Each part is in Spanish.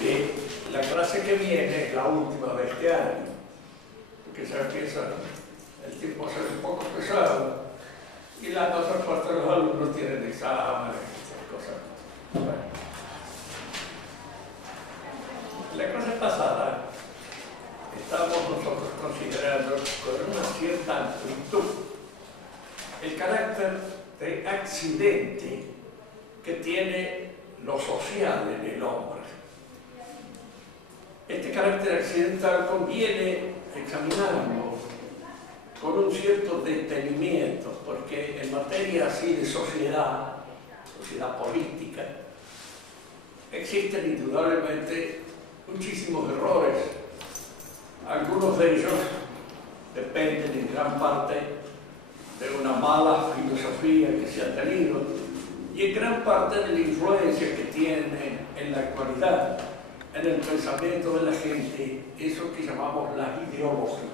que la clase que viene es la última de este año, porque ya empieza el tiempo a ser un poco pesado y la otra parte de los alumnos tienen exámenes y esas cosas. Bueno. La clase pasada estábamos nosotros considerando con una cierta amplitud el carácter de accidente que tiene lo social en el hombre. Este carácter accidental conviene examinarlo con un cierto detenimiento, porque en materia así de sociedad política, existen indudablemente muchísimos errores. Algunos de ellos dependen en gran parte de una mala filosofía que se ha tenido y en gran parte de la influencia que tiene en la actualidad en el pensamiento de la gente, eso que llamamos la ideología.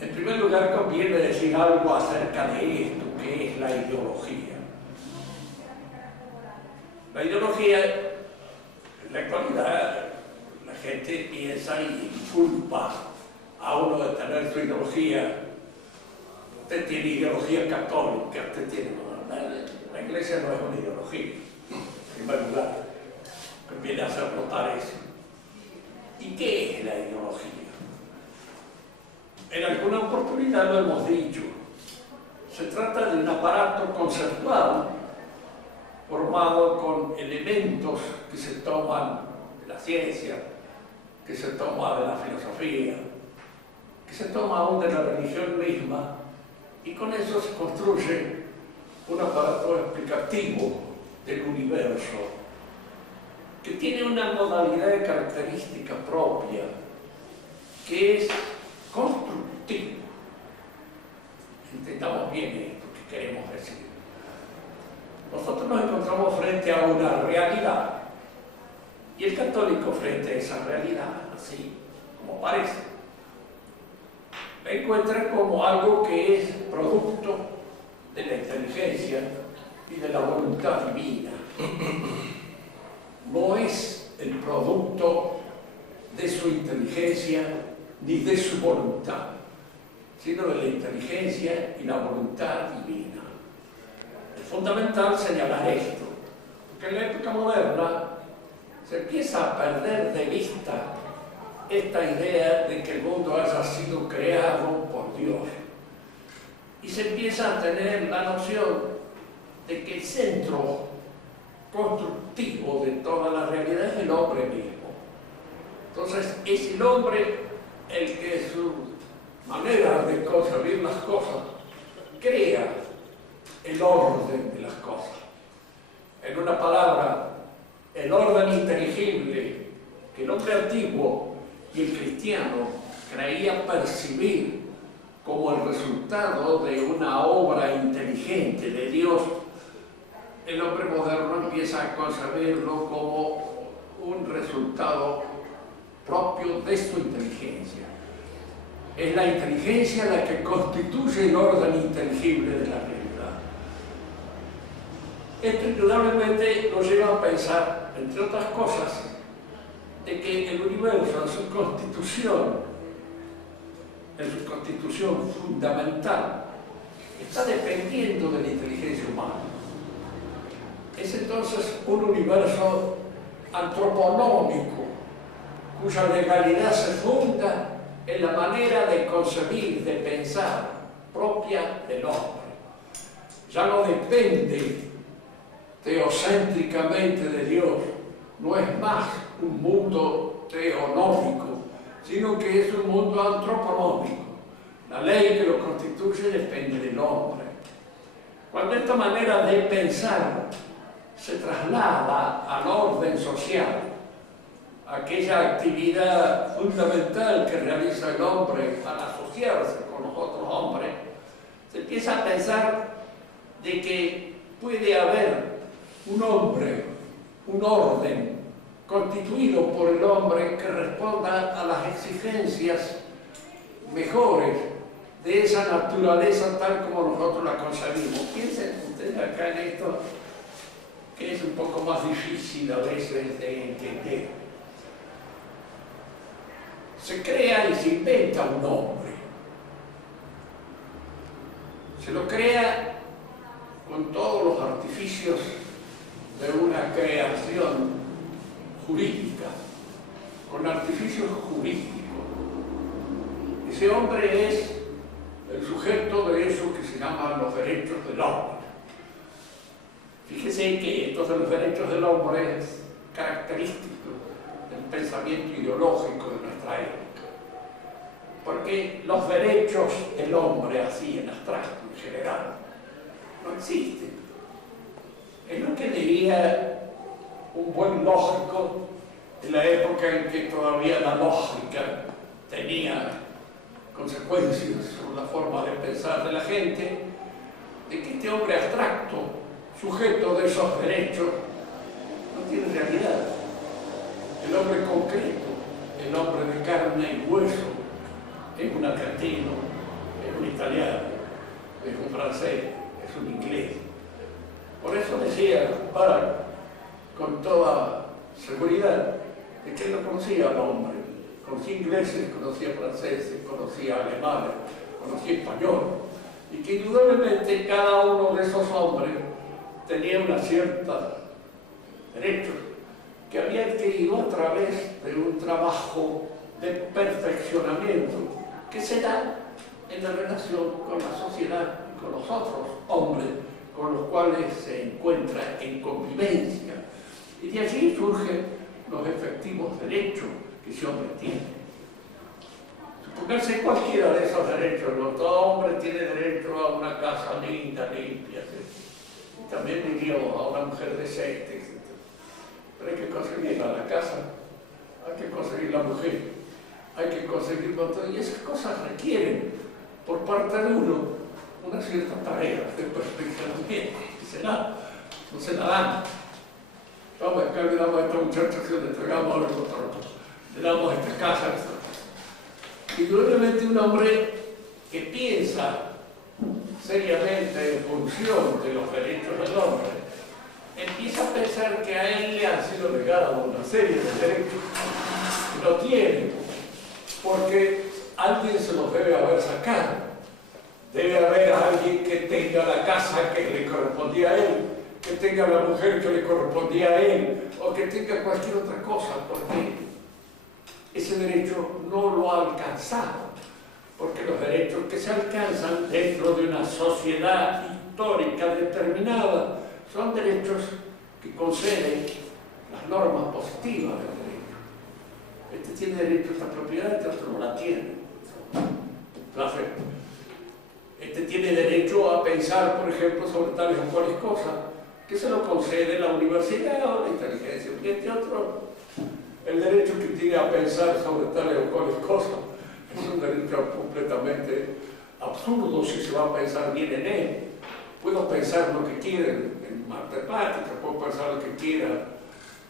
En primer lugar, conviene decir algo acerca de esto, que es la ideología. La ideología, en la actualidad, la gente piensa y culpa a uno de tener su ideología. Usted tiene ideología católica, usted tiene... La iglesia no es una ideología, en primer lugar. Conviene hacer notar eso. ¿Y qué es la ideología? En alguna oportunidad lo hemos dicho. Se trata de un aparato conceptual formado con elementos que se toman de la ciencia, que se toma de la filosofía, que se toma aún de la religión misma, y con eso se construye un aparato explicativo del universo que tiene una modalidad de característica propia, que es constructivo. Entendamos bien esto que queremos decir. Nosotros nos encontramos frente a una realidad y el católico frente a esa realidad, así como parece, la encuentra como algo que es producto de la inteligencia y de la voluntad divina. No es el producto de su inteligencia ni de su voluntad, sino de la inteligencia y la voluntad divina. Es fundamental señalar esto, porque en la época moderna se empieza a perder de vista esta idea de que el mundo haya sido creado por Dios. Y se empieza a tener la noción de que el centro constructivo de toda la realidad es el hombre mismo. Entonces es el hombre el que su manera de concebir las cosas crea el orden de las cosas. En una palabra, el orden inteligible que el hombre antiguo y el cristiano creía percibir como el resultado de una obra inteligente de Dios, el hombre moderno empieza a concebirlo como un resultado propio de su inteligencia. Es la inteligencia la que constituye el orden inteligible de la realidad. Esto indudablemente nos lleva a pensar, entre otras cosas, de que el universo en su constitución fundamental, está dependiendo de la inteligencia humana. Es entonces un universo antropológico, cuya legalidad se funda en la manera de concebir, de pensar, propia del hombre. Ya no depende teocéntricamente de Dios, no es más un mundo teonómico, sino que es un mundo antropológico. La ley que lo constituye depende del hombre. Cuando esta manera de pensar se traslada al orden social, aquella actividad fundamental que realiza el hombre al asociarse con los otros hombres, se empieza a pensar de que puede haber un hombre, un orden constituido por el hombre que responda a las exigencias mejores de esa naturaleza tal como nosotros la concebimos. Piensen ustedes acá en esto, que es un poco más difícil a veces de entender. Se crea y se inventa un hombre. Se lo crea con todos los artificios de una creación jurídica, con artificios jurídicos. Ese hombre es el sujeto de eso que se llaman los derechos del hombre. Fíjese que esto de los derechos del hombre es característico del pensamiento ideológico de nuestra época, porque los derechos del hombre así en abstracto, en general, no existen. Es lo que diría un buen lógico en la época en que todavía la lógica tenía consecuencias sobre la forma de pensar de la gente, de que este hombre abstracto, sujeto de esos derechos, no tiene realidad. El hombre concreto, el hombre de carne y hueso, es un argentino, es un italiano, es un francés, es un inglés. Por eso decía Barak con toda seguridad de que él no conocía al hombre. Conocía ingleses, conocía franceses, conocía alemanes, conocía español. Y que indudablemente cada uno de esos hombres tenía una cierta derechos que había adquirido a través de un trabajo de perfeccionamiento que se da en la relación con la sociedad y con los otros hombres con los cuales se encuentra en convivencia. Y de allí surgen los efectivos derechos que ese hombre tiene. Supóngase cualquiera de esos derechos, ¿no? Todo hombre tiene derecho a una casa linda, limpia, ¿sí? Y también diríamos a una mujer decente, etc. Pero hay que conseguir la casa, hay que conseguir la mujer, hay que conseguir todo, y esas cosas requieren por parte de uno una cierta tarea de perfeccionamiento, y no se la dan. Vamos, acá le damos a esta muchacha, que le entregamos a los otros, le damos esta casa. Indudablemente un hombre que piensa seriamente en función de los derechos del hombre, empieza a pensar que a él le han sido negados una serie de derechos que no tiene, porque alguien se los debe haber sacado. Debe haber alguien que tenga la casa que le correspondía a él, que tenga la mujer que le correspondía a él, o que tenga cualquier otra cosa, porque ese derecho no lo ha alcanzado. Porque los derechos que se alcanzan dentro de una sociedad histórica determinada son derechos que conceden las normas positivas del derecho. Este tiene derecho a esta propiedad, este otro no la tiene. Este tiene derecho a pensar, por ejemplo, sobre tales o cuales cosas, que se lo concede la universidad o la inteligencia. Y este otro, el derecho que tiene a pensar sobre tales o cuales cosas, es un derecho completamente absurdo si se va a pensar bien en él. Puedo pensar lo que quiera en matemáticas, puedo pensar lo que quiera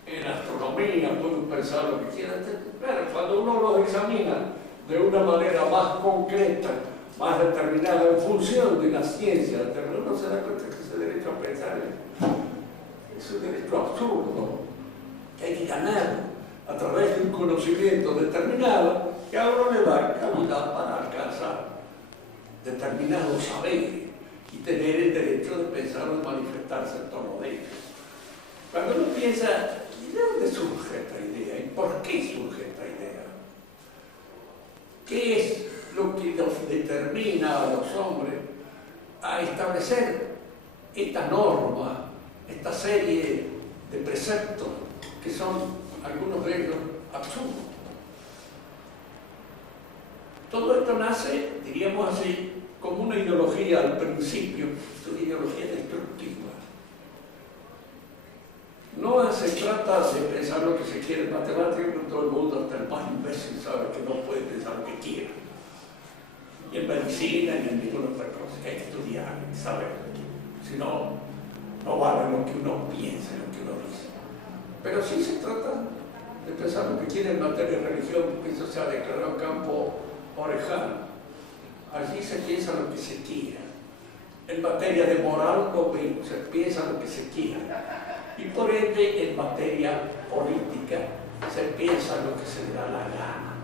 en astronomía, puedo pensar lo que quiera. Claro, cuando uno lo examina de una manera más concreta, más determinada en función de la ciencia, uno se da cuenta que ese derecho a pensar es un derecho absurdo, que hay que ganar a través de un conocimiento determinado que a uno le da calidad para alcanzar determinados saberes y tener el derecho de pensar o de manifestarse en torno de ellos. Cuando uno piensa, ¿de dónde surge esta idea? ¿Y por qué surge esta idea? ¿Qué es lo que nos determina a los hombres a establecer esta norma, esta serie de preceptos que son algunos de ellos absurdos? Todo esto nace, diríamos así, como una ideología al principio, una ideología destructiva. No se trata de pensar lo que se quiere en matemáticas, porque todo el mundo, hasta el más imbécil, sabe que no puede pensar lo que quiere. Y en medicina, ni en ninguna otra cosa, que hay que estudiar y saber. Si no, no vale lo que uno piensa, lo que uno dice. Pero sí se trata de pensar lo que quiere en materia de religión, porque eso se ha declarado campo orejano. Allí se piensa lo que se quiera. En materia de moral, lo mismo, se piensa lo que se quiera. y por ende en materia política se piensa lo que se le da la gana.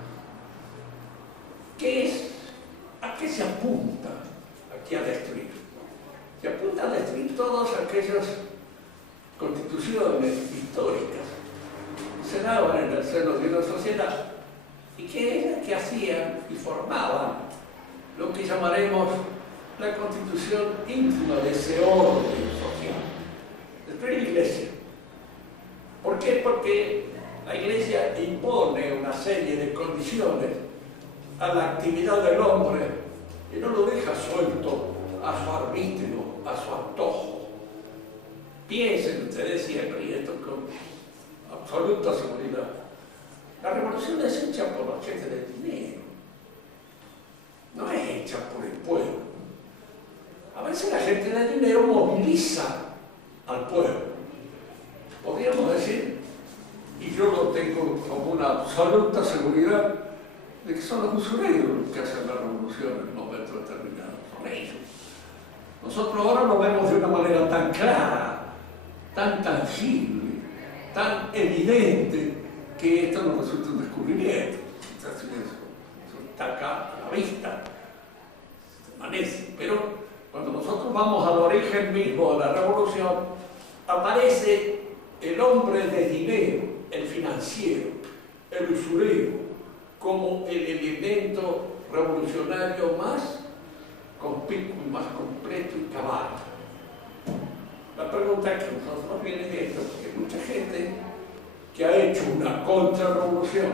¿Qué es? ¿A qué se apunta aquí a destruir? Se apunta a destruir todas aquellas constituciones históricas que se daban en el seno de una sociedad y que hacían y formaban lo que llamaremos la constitución íntima de ese orden social. Destruir la Iglesia. ¿Por qué? Porque la Iglesia impone una serie de condiciones a la actividad del hombre y no lo deja suelto a su arbitrio, a su antojo. Piensen ustedes siempre, y esto con absoluta seguridad, la revolución es hecha por la gente del dinero, no es hecha por el pueblo. A veces la gente del dinero moviliza al pueblo. Podríamos decir, y yo lo tengo como una absoluta seguridad, de que son los usureros los que hacen la revolución en un momento determinado, son ellos. Nosotros ahora lo vemos de una manera tan clara, tan tangible, tan evidente, que esto nos resulta un descubrimiento. Eso está acá a la vista, permanece. Pero cuando nosotros vamos al origen mismo de la revolución, aparece el hombre de dinero, el financiero, el usurero, como el elemento revolucionario más conspicuo y más completo y cabal. La pregunta que nosotros viene es esto, porque mucha gente que ha hecho una contrarrevolución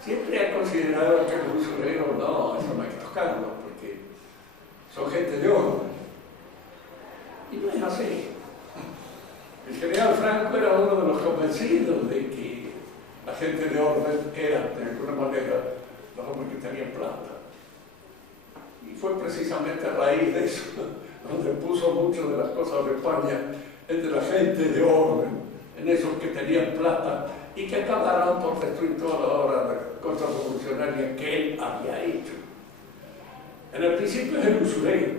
siempre ha considerado que los usureros, no, eso no hay que tocarlo, porque son gente de orden. Y no es así. El general Franco era uno de los convencidos de que la gente de orden era, de alguna manera, los hombres que tenían plata. Y fue precisamente a raíz de eso donde puso muchas de las cosas de España entre la gente de orden, en esos que tenían plata y que acabaron por destruir toda la obra contrarrevolucionaria que él había hecho. En el principio es el usurero,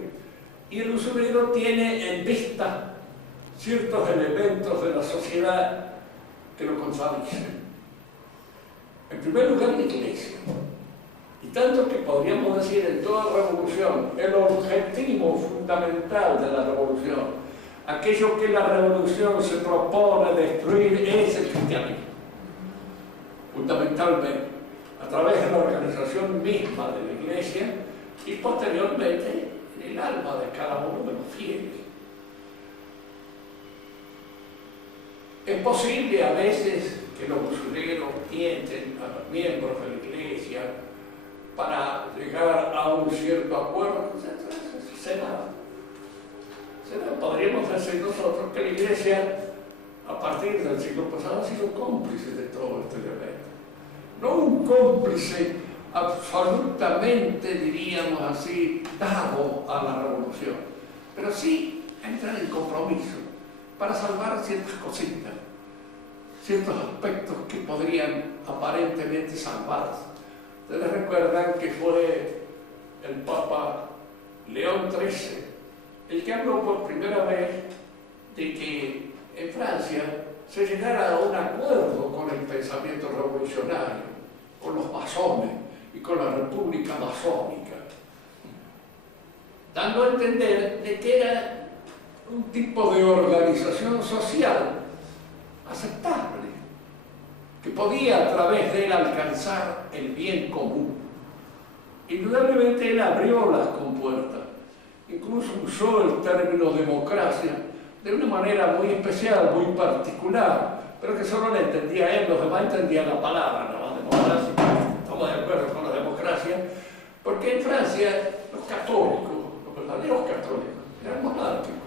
y el usurero tiene en vista ciertos elementos de la sociedad que lo contradicen. En primer lugar, la Iglesia. Y tanto que podríamos decir en toda revolución, el objetivo fundamental de la revolución, aquello que la revolución se propone destruir, es el cristianismo. Fundamentalmente, a través de la organización misma de la Iglesia y posteriormente en el alma de cada uno de los fieles. Es posible a veces que los usureros tienten a los miembros de la Iglesia para llegar a un cierto acuerdo. Será. Podríamos decir nosotros que la Iglesia, a partir del siglo pasado, ha sido cómplice de todo este elemento. No un cómplice absolutamente, diríamos así, dado a la revolución, pero sí entrar en compromiso para salvar ciertas cositas, ciertos aspectos que podrían aparentemente salvarse. Ustedes recuerdan que fue el Papa León XIII el que habló por primera vez de que en Francia se llegara a un acuerdo con el pensamiento revolucionario, con los masones y con la República Masónica, dando a entender de que era un tipo de organización social aceptable, que podía a través de él alcanzar el bien común. Indudablemente él abrió las compuertas, incluso usó el término democracia de una manera muy especial, muy particular, pero que solo le entendía él, los demás entendían la palabra, ¿no? Democracia, estamos de acuerdo con la democracia, porque en Francia los católicos, los verdaderos católicos, eran monárquicos.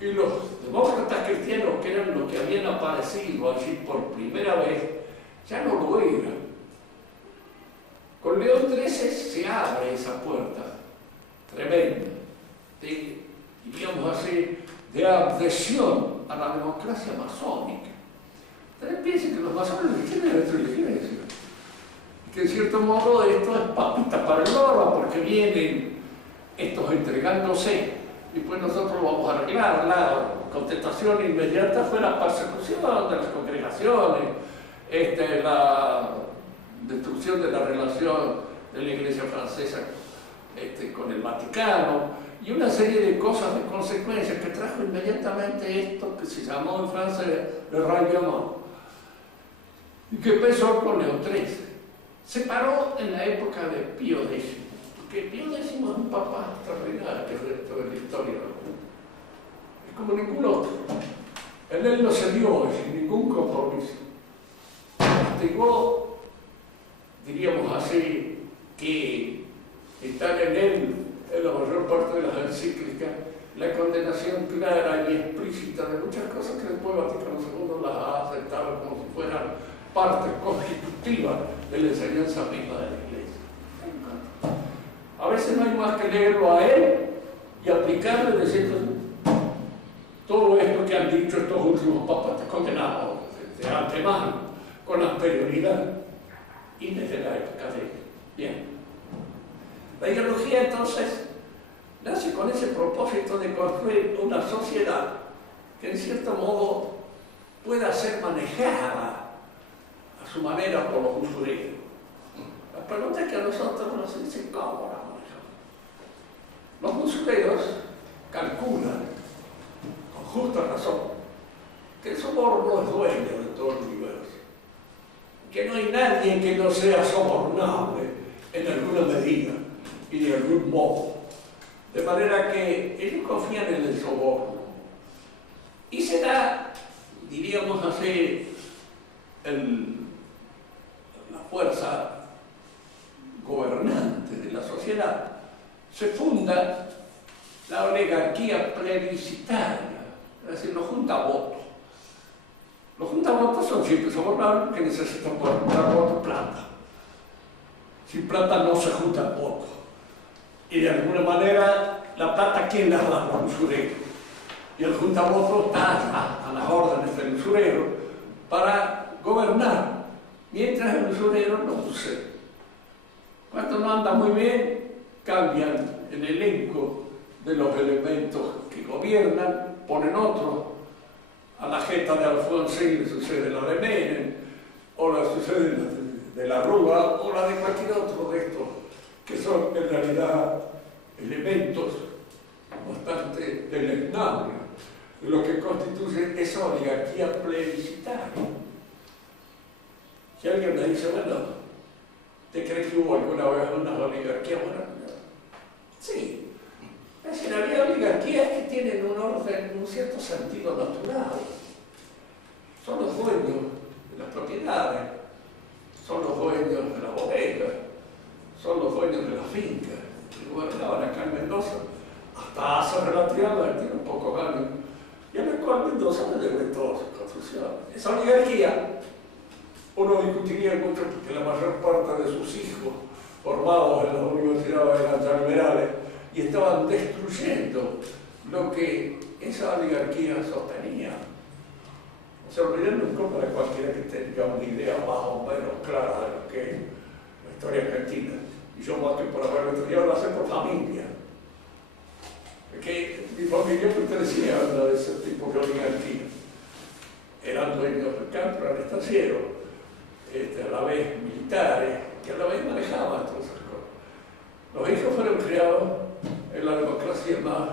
Y los demócratas cristianos, que eran los que habían aparecido allí por primera vez, ya no lo eran. Con León XIII se abre esa puerta tremenda, diríamos así, de adhesión a la democracia masónica. Ustedes piensen que los masones quieren destruir la Iglesia. Y que en cierto modo esto es papita para el loro, porque vienen estos entregándose y pues nosotros lo vamos a arreglar, contestación inmediata fue la persecución de las congregaciones, la destrucción de la relación de la Iglesia francesa con el Vaticano, y una serie de cosas, de consecuencias que trajo inmediatamente esto que se llamó en Francia le Règlement, y que empezó con Leo XIII. Se paró en la época de Pío X, porque Pío X es un papa extraordinario que es resto de la historia, es como ningún otro. En él no se dio sin ningún compromiso. Castigó, diríamos así, que están en él, en la mayor parte de las encíclicas, la condenación clara y explícita de muchas cosas que después Vaticano II las ha aceptado como si fueran parte constitutiva de la enseñanza misma de la Iglesia. A veces no hay más que leerlo a él y aplicarle y decirle todo esto que han dicho estos últimos papas condenados de antemano, con anterioridad y desde la época de él. Bien. La ideología entonces nace con ese propósito de construir una sociedad que en cierto modo pueda ser manejada a su manera por los usureros. La pregunta es que a nosotros nos dicen cómo la manejamos. Los usureros calculan, con justa razón, que el soborno es dueño de todo el universo, que no hay nadie que no sea sobornable en alguna medida y de algún modo, de manera que ellos confían en el soborno y se da, diríamos así, la fuerza gobernante de la sociedad. Se funda la oligarquía plebiscitaria, es decir, los juntavotos. Los juntavotos son siempre sobornables porque necesitan para juntar votos plata. Sin plata no se juntan votos. Y de alguna manera, la plata, ¿quién la da? Los usureros. Y el juntavotos está a las órdenes del usurero para gobernar, mientras el usurero no use. Cuando no anda muy bien, cambian el elenco de los elementos que gobiernan, ponen otros. A la jeta de Alfonsín le sucede la de Menem, o la sucede de la Rúa, o la de cualquier otro de estos, que son en realidad elementos bastante deleznables de lo que constituye esa oligarquía plebiscitaria. Si alguien me dice, bueno, ¿te crees que hubo alguna vez una oligarquía? Bueno, sí. Es decir, había oligarquías que tienen un orden, un cierto sentido natural. Son los dueños de las propiedades, son los dueños de las bodegas, son los dueños de las fincas. Que gobernaban acá en Mendoza hasta hace relativamente tiene pocos años, y a la cual Mendoza le debe toda su construcción. Esa oligarquía, uno discutiría mucho porque la mayor parte de sus hijos formados en las universidades eran ya liberales y estaban destruyendo lo que esa oligarquía sostenía. No se olviden nunca para cualquiera que tenga una idea más o menos clara de lo que es la historia argentina. Y yo más que por haberlo estudiado lo hace por familia. Porque mi familia pertenecía a una de ese tipo de oligarquía. Eran dueños del campo, eran estancieros, a la vez militares, que a la vez manejaban todas esas cosas. Los hijos fueron criados en la democracia más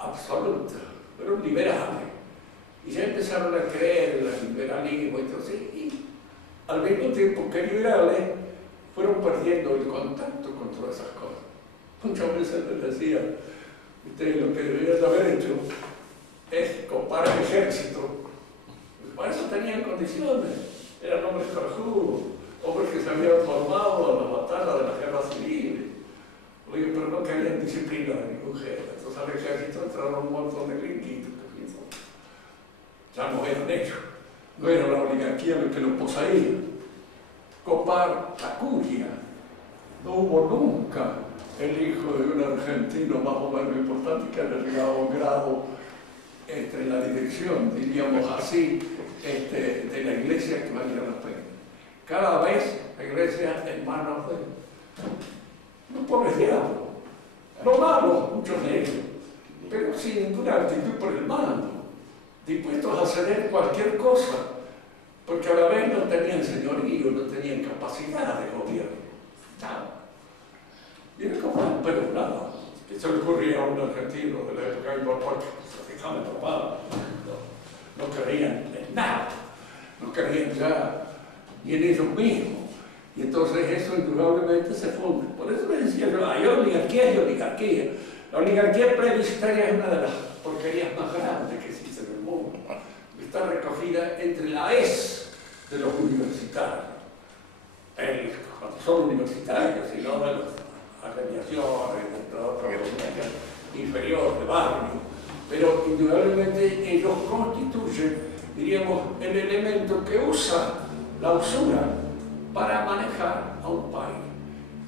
absoluta, fueron liberales. Y ya empezaron a creer en el liberalismo y todo eso. Y al mismo tiempo que liberales, fueron perdiendo el contacto con todas esas cosas. Muchas veces les decía, ustedes lo que deberían haber hecho es copar el ejército. Pues para eso tenían condiciones, eran hombres corajudos, hombres que se habían formado en la batalla de la guerra civil. Oye, pero no querían disciplina de ningún género. Entonces al ejército entraron un montón de gringuitos que ya no eran ellos, no era la oligarquía lo que los poseía. Copar la curia. No hubo nunca el hijo de un argentino más o menos importante que haya llegado a un grado en la dirección, diríamos así, de la iglesia que valía la pena. Cada vez la iglesia en manos de los pobres diablos, los malos, muchos de ellos, pero sin ninguna actitud por el mando, dispuestos a ceder cualquier cosa, porque a la vez no tenían señorío, no tenían capacidad de gobierno. Y era como un pelotado, que se le ocurría a un argentino de la época importante, déjame papá, no creían en nada, no creían ya ni en ellos mismos. Y entonces eso indudablemente se funde. Por eso me decía yo, hay oligarquía y oligarquía. La oligarquía plebiscitaria es una de las porquerías más grandes que existe en el mundo. Está recogida entre la ES de los universitarios. Cuando son universitarios y no de las agremiaciones, de otra inferior, de barrio. Pero indudablemente ellos constituyen, diríamos, el elemento que usa la usura para manejar a un país.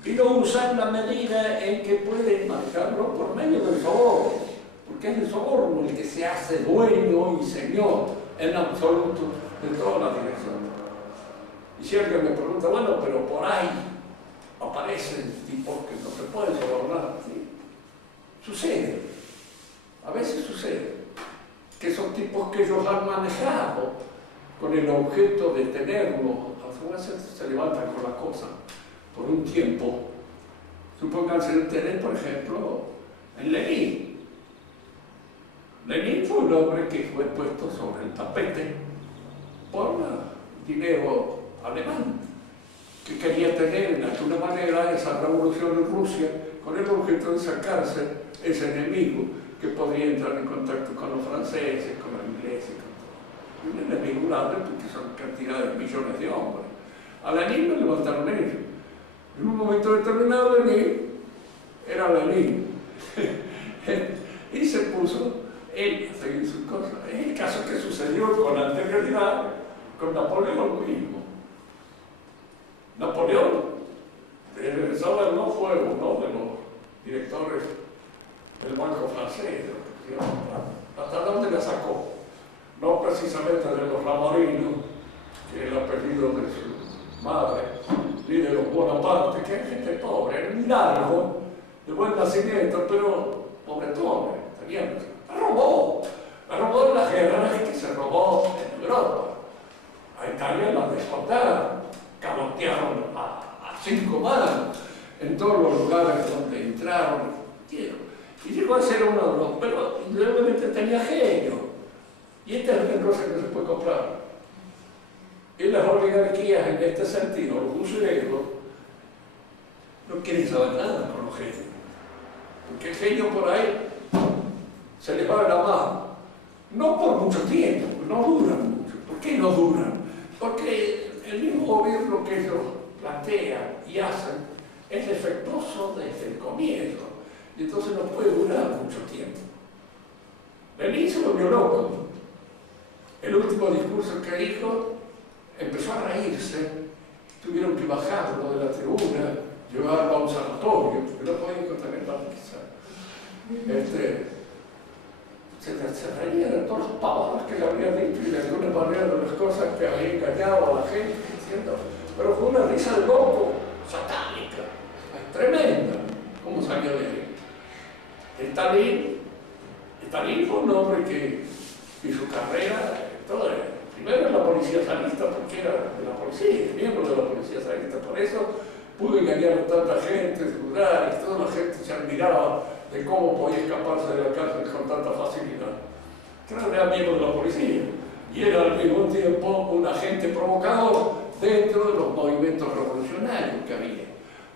Y lo usan en la medida en que pueden manejarlo por medio del soborno, porque es el soborno el que se hace dueño y señor en absoluto de toda la dirección. Y si alguien me pregunta, bueno, pero por ahí aparecen tipos que no se pueden sobornar, ¿sí? Sucede, a veces sucede, que son tipos que ellos han manejado con el objeto de tenerlo. Se levantan con la cosa por un tiempo. Supónganse ustedes, por ejemplo, en Lenin. Lenin fue un hombre que fue puesto sobre el tapete por dinero alemán, que quería tener de alguna manera esa revolución en Rusia con el objeto de sacarse ese enemigo que podría entrar en contacto con los franceses, con los ingleses, con todo. Un enemigo grande porque son cantidades, millones de hombres. A Lenin lo levantaron ellos. En un momento determinado Lenin era Lenin. Y se puso él a seguir sus cosas. Es el caso que sucedió con anterioridad con Napoleón mismo. Napoleón, Roosevelt no fue uno de los directores del Banco Francés, ¿hasta dónde la sacó? No precisamente de los Lamorinos, que es el apellido de su madre, ni de los Bonaparte, que es gente pobre, era un largo, de buen nacimiento, pero pobretones, tenían. La robó en las guerras que se robó en Europa. A Italia la descontaron, cabotearon a 5 manos en todos los lugares donde entraron. Y llegó a ser uno de los, pero indudablemente tenía genio. Y esta es una cosa que se puede comprar. Y las oligarquías, en este sentido, los usureros, no quieren saber nada con los genios. Porque el genio por ahí se les va de la mano. No por mucho tiempo, no duran mucho. ¿Por qué no duran? Porque el mismo gobierno que ellos plantean y hacen es defectuoso desde el comienzo. Y entonces no puede durar mucho tiempo. Lenin se volvió loco. El último discurso que dijo, empezó a reírse, tuvieron que bajarlo de la tribuna, llevarlo a un sanatorio, porque no podían contener la risa. Se reía de todas las pavadas que le había dicho y de alguna manera de las cosas que había engañado a la gente, diciendo, pero fue una risa de loco, satánica, tremenda, como salió de ahí. Stalin fue un hombre que hizo carrera, primero en la policía zarista, porque era de la policía, miembro de la policía zarista, por eso pudo engañar a tanta gente, dudar, y toda la gente se admiraba de cómo podía escaparse de la cárcel con tanta facilidad. Claro, era miembro de la policía y era al mismo tiempo un agente provocador dentro de los movimientos revolucionarios que había.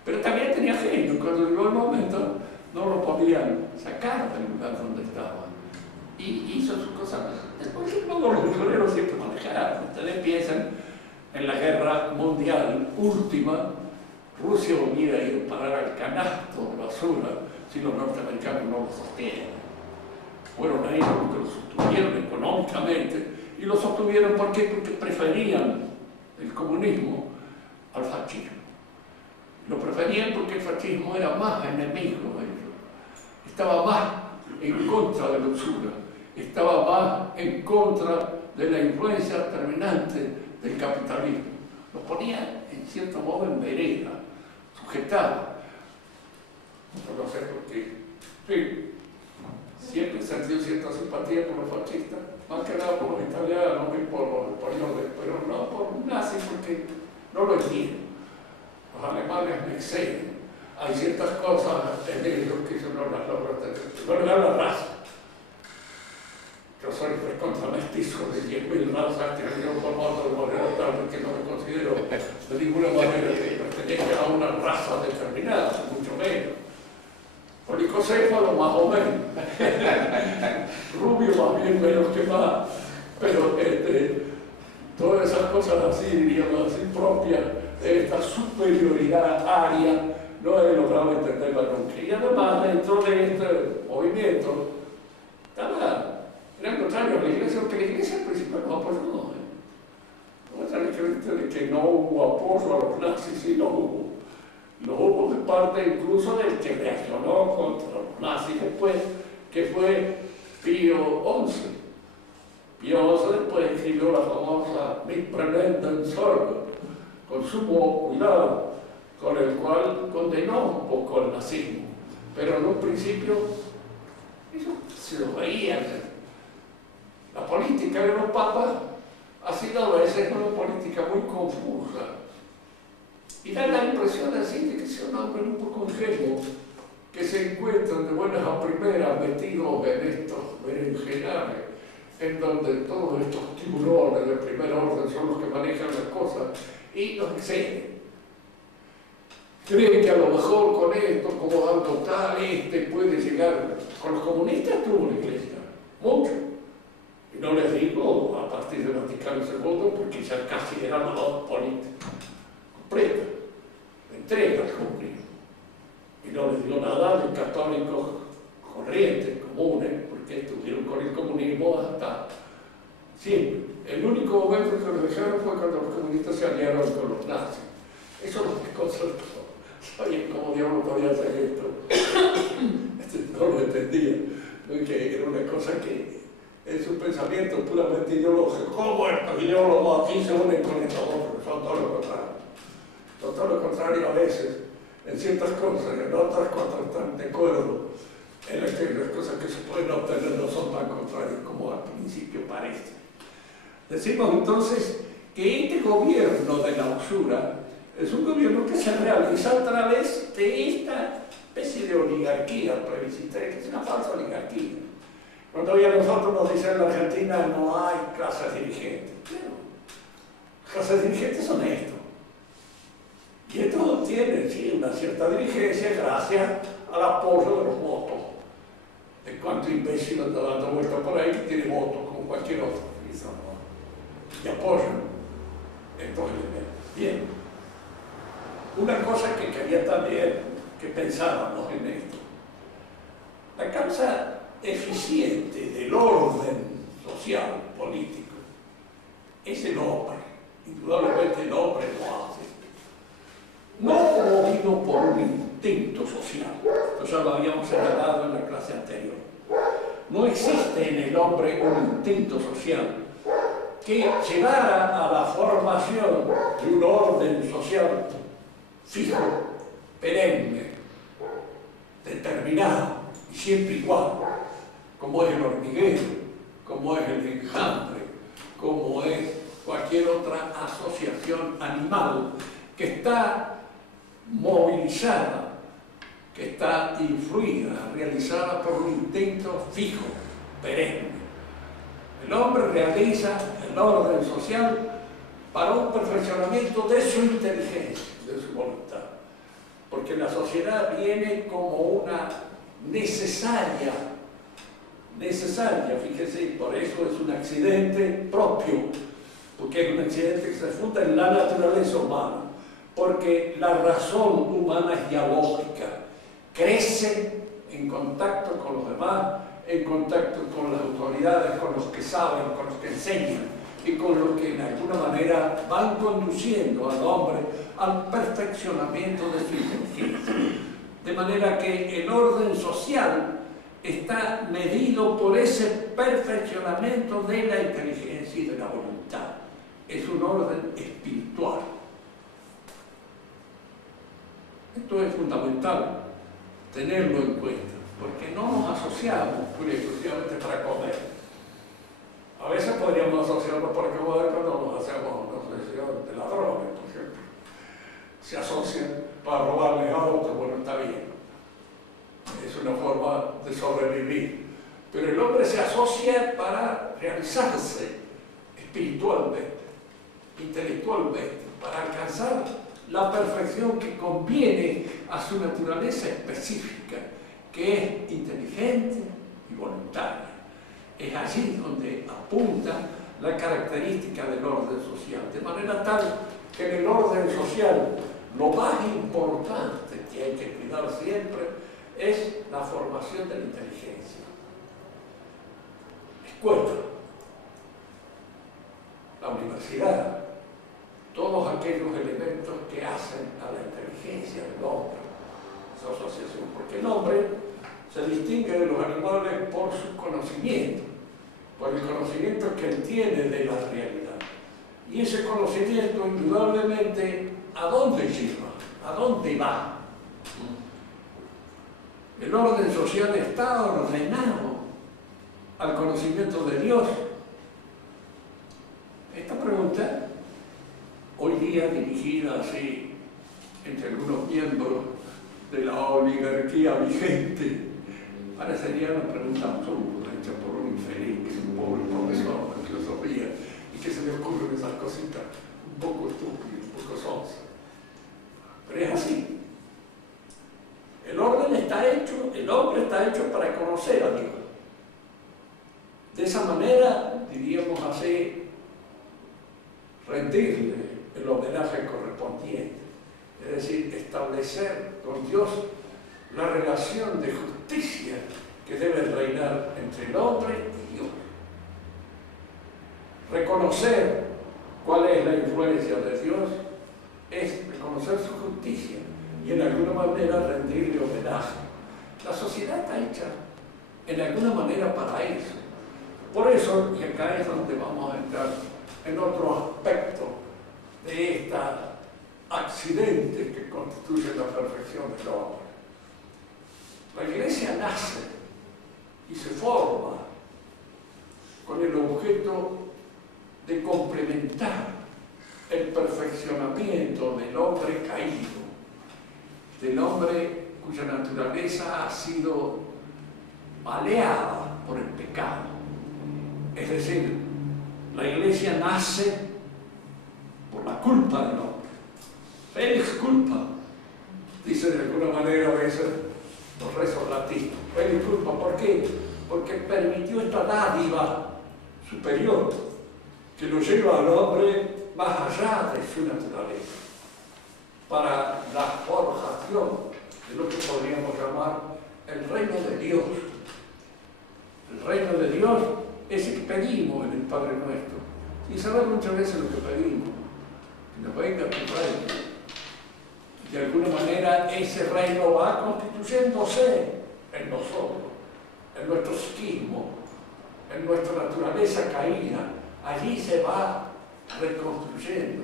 Pero también tenía genio, cuando llegó el momento no lo podían sacar del lugar donde estaba. Y hizo sus cosas. Después luego los guerreros siempre manejaron. Ustedes piensan en la guerra mundial última, Rusia hubiera ido a parar al canasto de basura si los norteamericanos no lo sostienen. Fueron a ellos los que lo sostuvieron económicamente y lo sostuvieron ¿por qué? Porque preferían el comunismo al fascismo. Lo preferían porque el fascismo era más enemigo de ellos, estaba más en contra de la usura, estaba más en contra de la influencia determinante del capitalismo. Lo ponía en cierto modo en vereda, sujetado. No sé por qué. Sí. siempre he sentido cierta simpatía por los fascistas, más que nada por los italianos y por los españoles, pero no por los nazis porque no lo entiendo. Los alemanes me exceden. Hay ciertas cosas en ellos que yo no las logro tener. No le da la raza. Yo soy contra mestizo de 10.000 razas que han ido formando de manera tal que no me considero de ninguna manera que pertenezca a una raza determinada, mucho menos. Policocéfalo más o menos. Rubio más bien menos que más. Pero todas esas cosas así, diríamos así, propias de esta superioridad aria, no he logrado entenderla nunca. Y además, dentro de este movimiento, era al contrario, la Iglesia, porque la Iglesia al principio no apoyó, no es tan evidente de que no hubo apoyo a los nazis, sí lo hubo. Lo hubo de parte incluso del que reaccionó contra los nazis después, que fue Pío XI. Pío XI después escribió la famosa Mit Prädenten Sorge, con sumo cuidado, con el cual condenó un poco el nazismo. Pero en un principio, eso se lo veía. La política de los papas ha sido a veces una política muy confusa. Y da la impresión así de que sea un hombre un poco ingenuo, que se encuentran de buenas a primeras metidos en estos berenjenales, en donde todos estos tiburones de primer orden son los que manejan las cosas y los exceden. Creen que a lo mejor con esto, como dando tal, puede llegar. Con los comunistas tuvo la Iglesia, mucho. Y no les digo a partir del Vaticano II, porque ya casi era la política completa, entrega al comunismo. Y no les digo nada de católicos corrientes, comunes, porque estuvieron con el comunismo hasta siempre. El único momento que lo dejaron fue cuando los comunistas se aliaron con los nazis. Eso los desconcertó. Oye, ¿cómo diablos podía hacer esto? No lo entendía. Que era una cosa que es un pensamiento puramente ideológico. ¿Cómo estos ideólogos aquí se unen con estos otros? Son todo lo contrario. Son todo lo contrario a veces, en ciertas cosas, en otras cuando están de acuerdo, en las que las cosas que se pueden obtener no son tan contrarias como al principio parece. Decimos entonces que este gobierno de la usura es un gobierno que se realiza a través de esta especie de oligarquía plebiscitaria, que es una falsa oligarquía. Cuando hoy a nosotros nos dicen en la Argentina no hay clases dirigentes. Claro, clases dirigentes son estos. Y estos tienen, sí, una cierta dirigencia gracias al apoyo de los votos. De cuánto imbécil anda dando vueltas por ahí que tiene votos como cualquier otro. Y apoyan. Entonces, bien. Una cosa que quería también que pensáramos en esto. La causa eficiente del orden social, político, es el hombre. Indudablemente el hombre lo hace. No movido por un instinto social. Eso ya lo habíamos señalado en la clase anterior. No existe en el hombre un instinto social que llevara a la formación de un orden social fijo, perenne, determinado y siempre igual, como es el hormiguero, como es el enjambre, como es cualquier otra asociación animal que está movilizada, que está influida, realizada por un intento fijo, perenne. El hombre realiza el orden social para un perfeccionamiento de su inteligencia, de su voluntad, porque la sociedad viene como una necesaria, fíjese, por eso es un accidente propio, porque es un accidente que se funda en la naturaleza humana, porque la razón humana es dialógica, crece en contacto con los demás, en contacto con las autoridades, con los que saben, con los que enseñan y con los que en alguna manera van conduciendo al hombre al perfeccionamiento de su inteligencia. De manera que el orden social está medido por ese perfeccionamiento de la inteligencia y de la voluntad. Es un orden espiritual. Esto es fundamental tenerlo en cuenta. porque no nos asociamos pura y exclusivamente para comer. A veces podríamos asociarnos para comer cuando nos hacemos una asociación de ladrones, por ejemplo. Se asocian para robarles autos, bueno, está bien. Es una forma de sobrevivir. Pero el hombre se asocia para realizarse espiritualmente, intelectualmente, para alcanzar la perfección que conviene a su naturaleza específica, que es inteligente y voluntaria. Es allí donde apunta la característica del orden social, de manera tal que en el orden social lo más importante que hay que cuidar siempre es la formación de la inteligencia. Escuela, la universidad, todos aquellos elementos que hacen a la inteligencia del hombre, esa asociación, porque el hombre se distingue de los animales por su conocimiento, por el conocimiento que él tiene de la realidad. Y ese conocimiento, indudablemente, ¿a dónde lleva? ¿A dónde va? El orden social está ordenado al conocimiento de Dios. Esta pregunta, hoy día dirigida así entre algunos miembros de la oligarquía vigente, parecería una pregunta absurda, hecha por un infeliz, que es un pobre profesor de filosofía, y que se le ocurren esas cositas un poco estúpidas, un poco sonsas. Pero es así. El orden está hecho, el hombre está hecho para conocer a Dios. De esa manera, diríamos así, rendirle el homenaje correspondiente. Es decir, establecer con Dios la relación de justicia que debe reinar entre el hombre y Dios. Reconocer cuál es la influencia de Dios es reconocer su justicia y en alguna manera rendirle homenaje. La sociedad está hecha en alguna manera para eso. Por eso, y acá es donde vamos a entrar en otro aspecto de este accidente que constituye la perfección del hombre. La Iglesia nace y se forma con el objeto de complementar el perfeccionamiento del hombre caído, del hombre cuya naturaleza ha sido baleada por el pecado. Es decir, la Iglesia nace por la culpa del hombre. Felix culpa, dice de alguna manera a veces los rezos latinos. Felix culpa, ¿por qué? Porque permitió esta dádiva superior que lo lleva al hombre más allá de su naturaleza, para la forjación de lo que podríamos llamar el reino de Dios. El reino de Dios es el que pedimos en el Padre Nuestro. Y sabemos muchas veces lo que pedimos, que nos venga tu reino. De alguna manera ese reino va constituyéndose en nosotros, en nuestro psiquismo, en nuestra naturaleza caída. Allí se va reconstruyendo,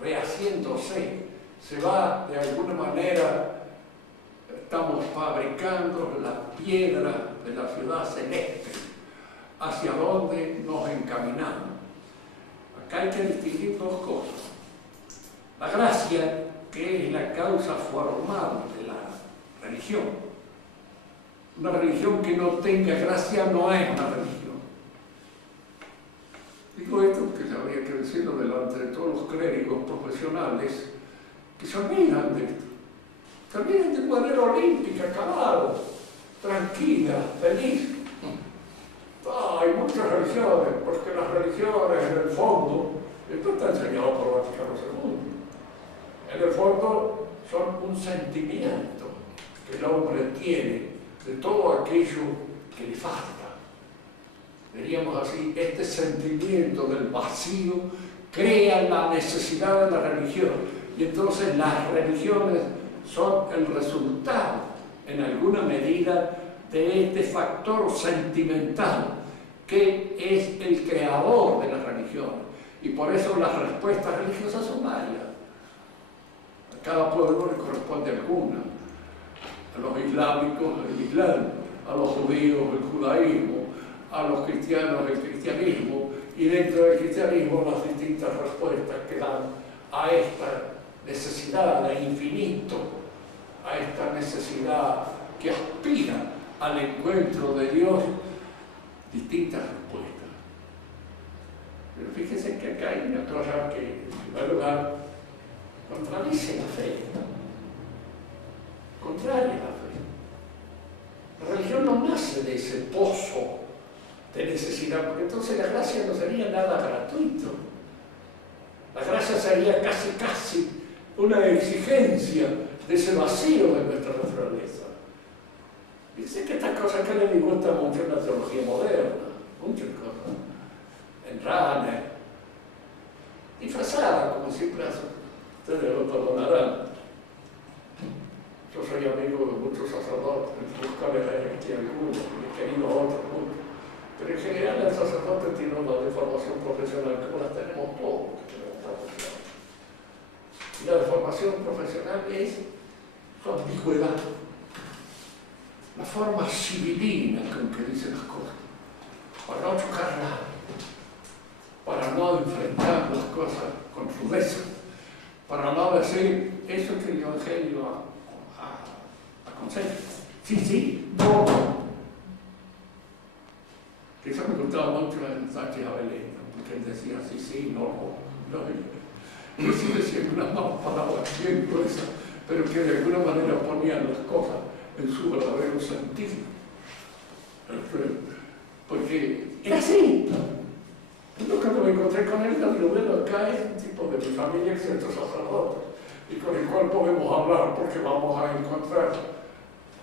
rehaciéndose, se va de alguna manera, estamos fabricando la piedra de la ciudad celeste, hacia donde nos encaminamos. Acá hay que distinguir dos cosas. La gracia, que es la causa formal de la religión. Una religión que no tenga gracia no es una religión. Digo esto que habría que decirlo delante de todos los clérigos profesionales que se olvidan de esto. Se olvidan de manera olímpica, cabal, tranquila, feliz. Hay muchas religiones, porque las religiones en el fondo, esto está enseñado por Vaticano II, en el fondo son un sentimiento que el hombre tiene de todo aquello que le falta. Diríamos así, este sentimiento del vacío crea la necesidad de la religión. Y entonces las religiones son el resultado, en alguna medida, de este factor sentimental que es el creador de las religiones. Y por eso las respuestas religiosas son varias. A cada pueblo le corresponde alguna. A los islámicos, el Islam. a los judíos el judaísmo, a los cristianos el cristianismo, y dentro del cristianismo las distintas respuestas que dan a esta necesidad de infinito, a esta necesidad que aspira al encuentro de Dios, distintas respuestas. Pero fíjense que acá hay una cosa que, en primer lugar, contradice la fe, contraria a la fe. La religión no nace de ese pozo de necesidad, porque entonces la gracia no sería nada gratuito. La gracia sería casi una exigencia de ese vacío de nuestra naturaleza. Fíjense que estas cosas que le gusta mucho en la teología moderna, muchas cosas, en Rahner, disfrazada, como siempre hacen, ustedes lo perdonarán. Yo soy amigo de muchos sacerdotes, buscarles a algunos, he querido otros muchos, pero en general el sacerdote tiene una deformación profesional, como las tenemos todos, que tenemos profesión. Y la deformación profesional es su ambigüedad, la forma civilina con que dicen las cosas, para no chocar nada, para no enfrentar las cosas con rudeza, para no decir eso que el Evangelio aconseja. Sí, no. Que eso me gustaba mucho en Sánchez Abelén, porque él decía sí, no. Yo sí decía unas más palabras bien gruesas, pero que de alguna manera ponían las cosas en su verdadero sentido. Porque era así. Yo cuando me encontré con él, digo, bueno, acá es un tipo de mi familia, cierto sacerdote, y con el cual podemos hablar porque vamos a encontrar.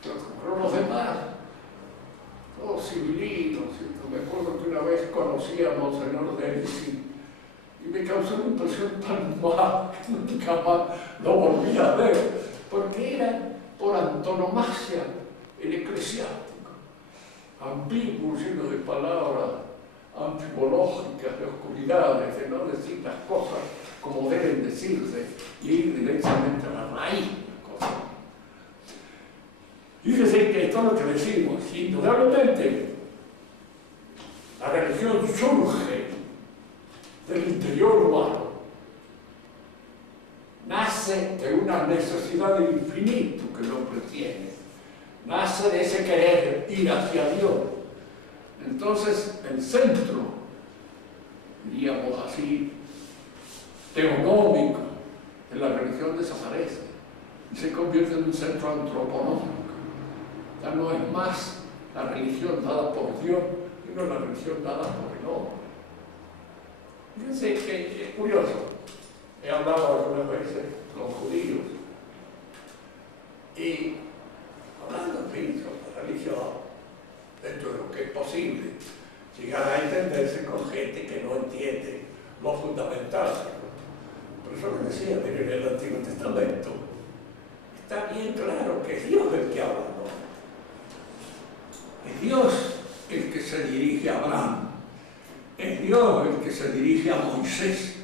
Pero los demás, todos civilinos, ¿cierto? Me acuerdo que una vez conocí a Monseñor Denisi y me causó una impresión tan mala que nunca más lo volví a ver, porque era por antonomasia el eclesiástico, ambiguo, lleno de palabras antropológicas, de oscuridades, de no decir las cosas como deben decirse y ir directamente a la raíz de las cosas. Fíjese que esto es lo que decimos, indudablemente la religión surge del interior humano, nace de una necesidad de infinito que el hombre tiene, nace de ese querer ir hacia Dios. Entonces el centro, diríamos así, teonómico de la religión desaparece y se convierte en un centro antropológico. Ya no es más la religión dada por Dios, sino la religión dada por el hombre. Fíjense que es curioso. He hablado algunas veces con judíos y hablando sobre la religión, dentro de lo que es posible, llegar a entenderse con gente que no entiende lo fundamental. Por eso que decía, miren, en el Antiguo Testamento está bien claro que es Dios el que habla, ¿no? Es Dios el que se dirige a Abraham, es Dios el que se dirige a Moisés,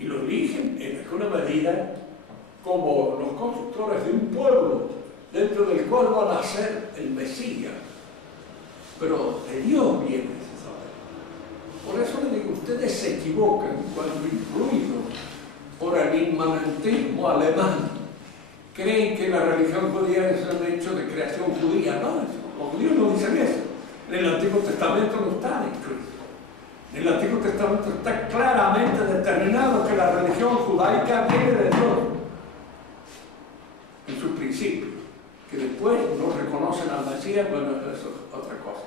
y lo dirigen en alguna medida como los constructores de un pueblo dentro del cual va a nacer el Mesías. Pero de Dios viene ese saber. Por eso le digo, ustedes se equivocan cuando, influidos por el inmanentismo alemán, creen que la religión judía es un hecho de creación judía. No, los judíos no dicen eso. En el Antiguo Testamento no está escrito. En el Antiguo Testamento está claramente determinado que la religión judaica viene de Dios en sus principios, que después no reconocen al Mesías. Bueno, eso es otra cosa.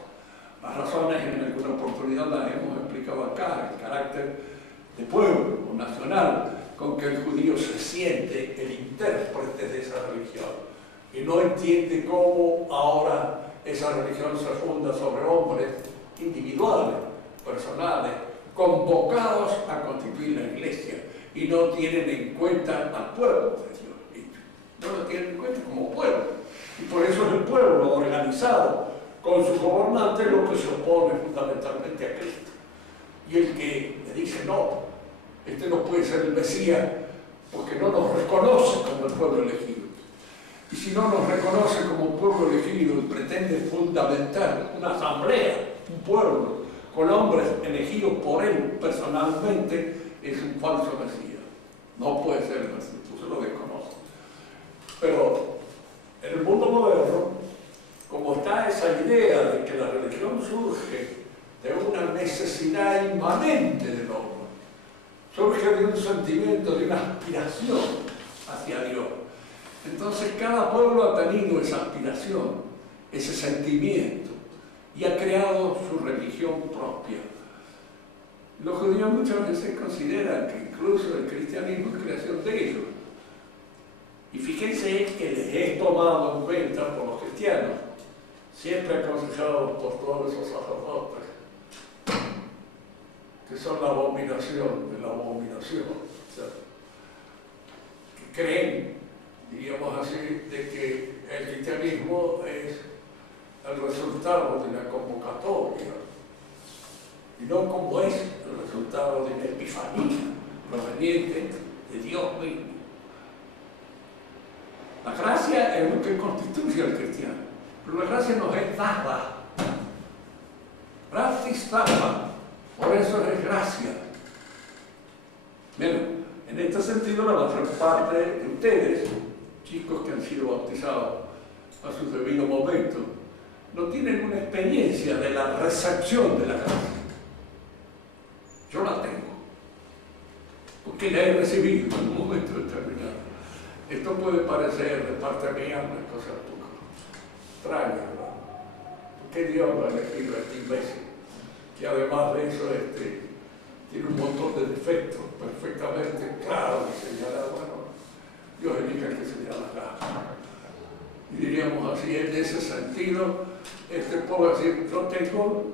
Las razones en alguna oportunidad las hemos explicado acá, el carácter de pueblo o nacional con que el judío se siente el intérprete de esa religión y no entiende cómo ahora esa religión se funda sobre hombres individuales, personales, convocados a constituir la iglesia y no tienen en cuenta al pueblo de Dios. No lo tienen en cuenta como pueblo. Y por eso es el pueblo organizado con sus gobernantes lo que se opone fundamentalmente a Cristo. Y el que le dice no, este no puede ser el Mesías porque no nos reconoce como el pueblo elegido. Y si no nos reconoce como pueblo elegido y pretende fundamentar una asamblea, un pueblo, con hombres elegidos por él personalmente, es un falso Mesías. No puede ser el Mesías, tú se lo desconoces. Pero en el mundo moderno, como está esa idea de que la religión surge de una necesidad inmanente del hombre, surge de un sentimiento, de una aspiración hacia Dios. Entonces cada pueblo ha tenido esa aspiración, ese sentimiento, y ha creado su religión propia. Los judíos muchas veces consideran que incluso el cristianismo es creación de ellos. Y fíjense que les he tomado en cuenta por los cristianos, siempre aconsejados por todos esos sacerdotes, que son la abominación de la abominación, o sea, que creen, diríamos así, de que el cristianismo es el resultado de la convocatoria, y no como es el resultado de la epifanía proveniente de Dios mismo. La gracia es lo que constituye al cristiano, pero la gracia nos es dada. Gratis dada, por eso es gracia. Bueno, en este sentido la mayor parte de ustedes, chicos que han sido bautizados a su debido momento, no tienen una experiencia de la recepción de la gracia. Yo la tengo, porque la he recibido en un momento determinado. Esto puede parecer de parte mía una cosa un poco extraña, ¿no? ¿Por qué Dios lo ha elegido a este imbécil? Que además de eso tiene un montón de defectos perfectamente claros y señalados. Bueno, Dios elige al que se le da la gana. Y diríamos así, en ese sentido, puedo decir, yo tengo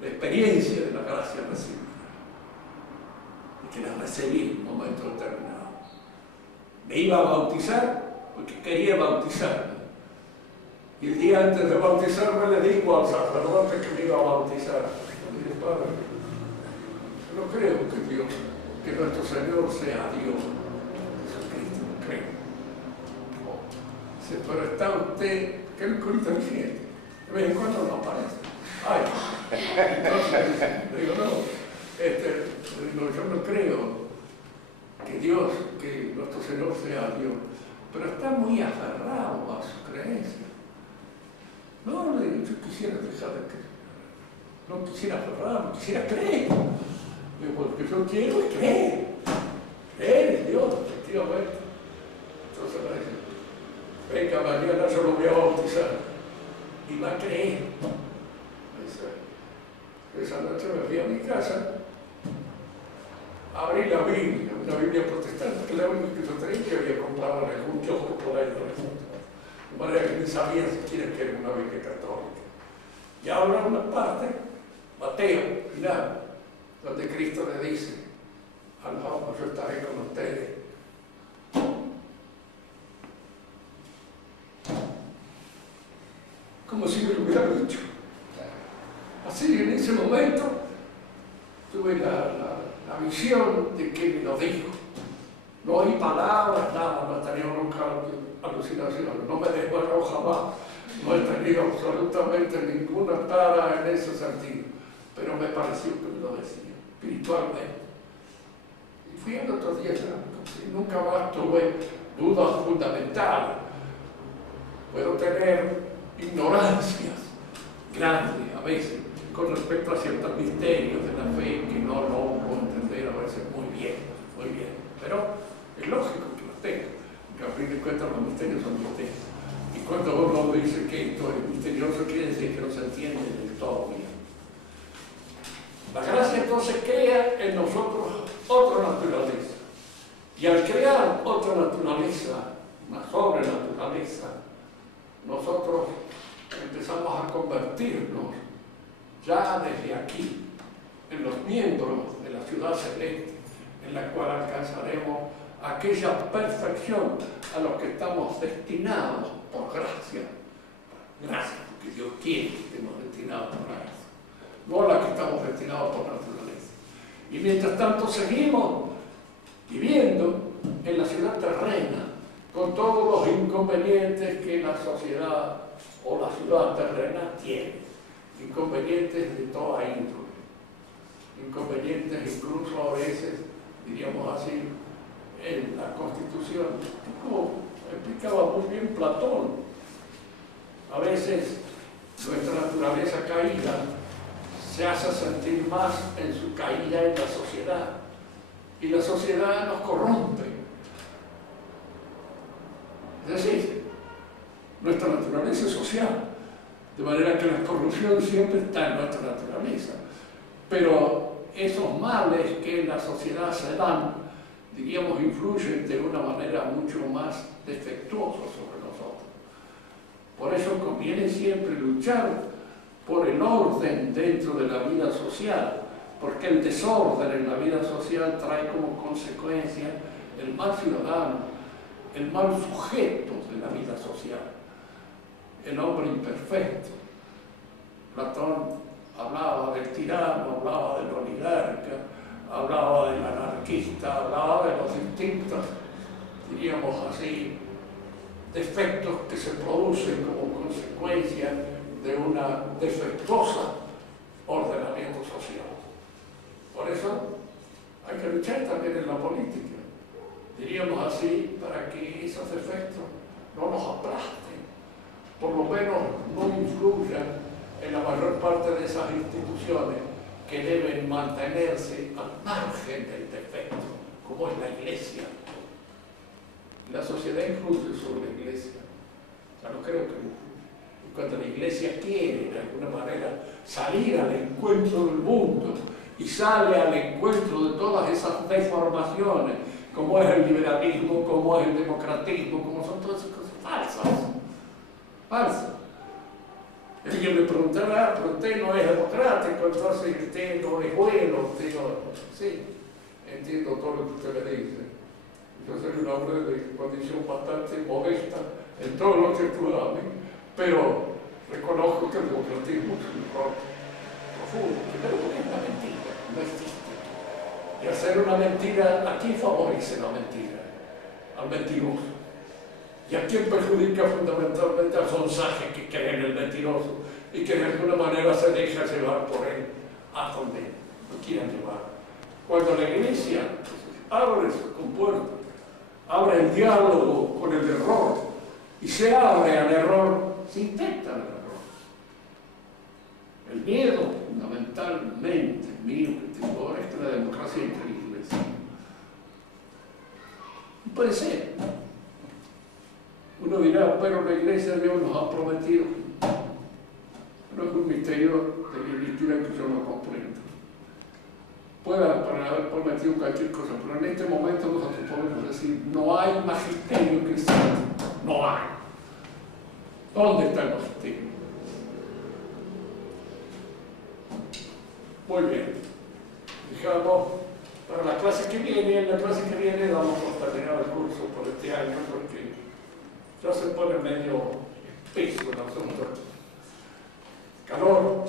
la experiencia de la gracia recibida, y que la recibí en un momento determinado. Me iba a bautizar porque quería bautizarme. Y el día antes de bautizarme le digo al sacerdote que me iba a bautizar. Le dije, Padre, yo no creo que nuestro Señor sea Dios, Jesucristo, no creo. Dice, pero está usted, que es un curito vigente. De vez en cuando no aparece. Ay, entonces le digo, no, yo no creo que nuestro Señor sea Dios, pero está muy aferrado a su creencia. No, le digo, yo quisiera dejar de creer, no quisiera aferrarme, quisiera creer. Le digo, porque yo quiero es creer en Dios, efectivamente. Entonces me dice, venga, mañana yo lo voy a bautizar, y va a creer. Esa noche me fui a mi casa, abrí la Biblia, una Biblia protestante, que es la única que yo tenía, que había comprado en algún kiosco por ahí de la Junta. De manera que ni sabía siquiera que era una Biblia católica. Y abro una parte, Mateo, final, donde Cristo le dice, al hombres, yo estaré con ustedes. Como si me lo hubiera dicho. Así, en ese momento, tuve la visión de que me lo dijo. No oí palabras, nada, no he tenido nunca alucinaciones, no me desbarró jamás, no he tenido absolutamente ninguna tara en ese sentido, pero me pareció que me lo decía, espiritualmente. Y fui al otro día, y nunca más tuve dudas fundamentales. Puedo tener ignorancias grandes a veces con respecto a ciertos misterios de la fe que no logro entender a veces muy bien, pero es lógico que los tenga, porque a fin de cuentas los misterios son misterios. Y cuando uno dice que esto es misterioso, quiere decir que no se entiende del todo bien. La gracia entonces crea en nosotros otra naturaleza, y al crear otra naturaleza, una sobrenaturaleza, nosotros empezamos a convertirnos ya desde aquí en los miembros de la ciudad celeste, en la cual alcanzaremos aquella perfección a la que estamos destinados por gracia. Gracias, porque Dios quiere que estemos destinados por gracia, no a la que estamos destinados por naturaleza. Y mientras tanto seguimos viviendo en la ciudad terrena, con todos los inconvenientes que la sociedad o la ciudad terrena tiene, inconvenientes de toda índole, inconvenientes incluso a veces, diríamos así, en la Constitución, como explicaba muy bien Platón, a veces nuestra naturaleza caída se hace sentir más en su caída en la sociedad, y la sociedad nos corrompe. Es decir, nuestra naturaleza es social, de manera que la corrupción siempre está en nuestra naturaleza, pero esos males que en la sociedad se dan, diríamos, influyen de una manera mucho más defectuosa sobre nosotros. Por eso conviene siempre luchar por el orden dentro de la vida social, porque el desorden en la vida social trae como consecuencia el mal ciudadano, el mal sujeto de la vida social, el hombre imperfecto. Platón hablaba del tirano, hablaba del oligarca, hablaba del anarquista, hablaba de los distintos, diríamos así, defectos que se producen como consecuencia de una defectuosa ordenamiento social. Por eso hay que luchar también en la política, diríamos así, para que esos defectos no nos aplasten, por lo menos no influyan en la mayor parte de esas instituciones que deben mantenerse al margen del defecto, como es la Iglesia. La sociedad influye sobre la Iglesia. O sea, no creo que influya. Y cuando la Iglesia quiere, de alguna manera, salir al encuentro del mundo y sale al encuentro de todas esas deformaciones, como es el liberalismo, como es el democratismo, como son todas esas cosas falsas. Alguien me preguntará, pero usted no es democrático, entonces usted no es bueno, usted no... Sí, entiendo todo lo que usted me dice. Yo soy un hombre de condición bastante modesta en todo lo que estudiamos, pero reconozco que el democratismo es un error profundo. Primero porque es una mentira, no existe. Y hacer una mentira, ¿a quién favorece la mentira? Al mentiroso. ¿Y a quién perjudica fundamentalmente al sonsaje que cree en el mentiroso y que de alguna manera se deja llevar por él a donde lo quieran llevar? Cuando la Iglesia abre sus compuertas, abre el diálogo con el error y se abre al error, se intenta el error. El miedo, fundamentalmente, mío que tengo ahora, es que la democracia entre la Iglesia. No puede ser. Uno dirá, pero la Iglesia de Dios nos ha prometido. No es un misterio de la Escritura que yo no comprendo. Puede haber prometido cualquier cosa, pero en este momento nosotros podemos decir, no hay magisterio cristiano. No hay. ¿Dónde está el magisterio? Muy bien. Dejamos para la clase que viene. En la clase que viene vamos a terminar el curso por este año, porque ya se pone medio espeso el asunto. Calor.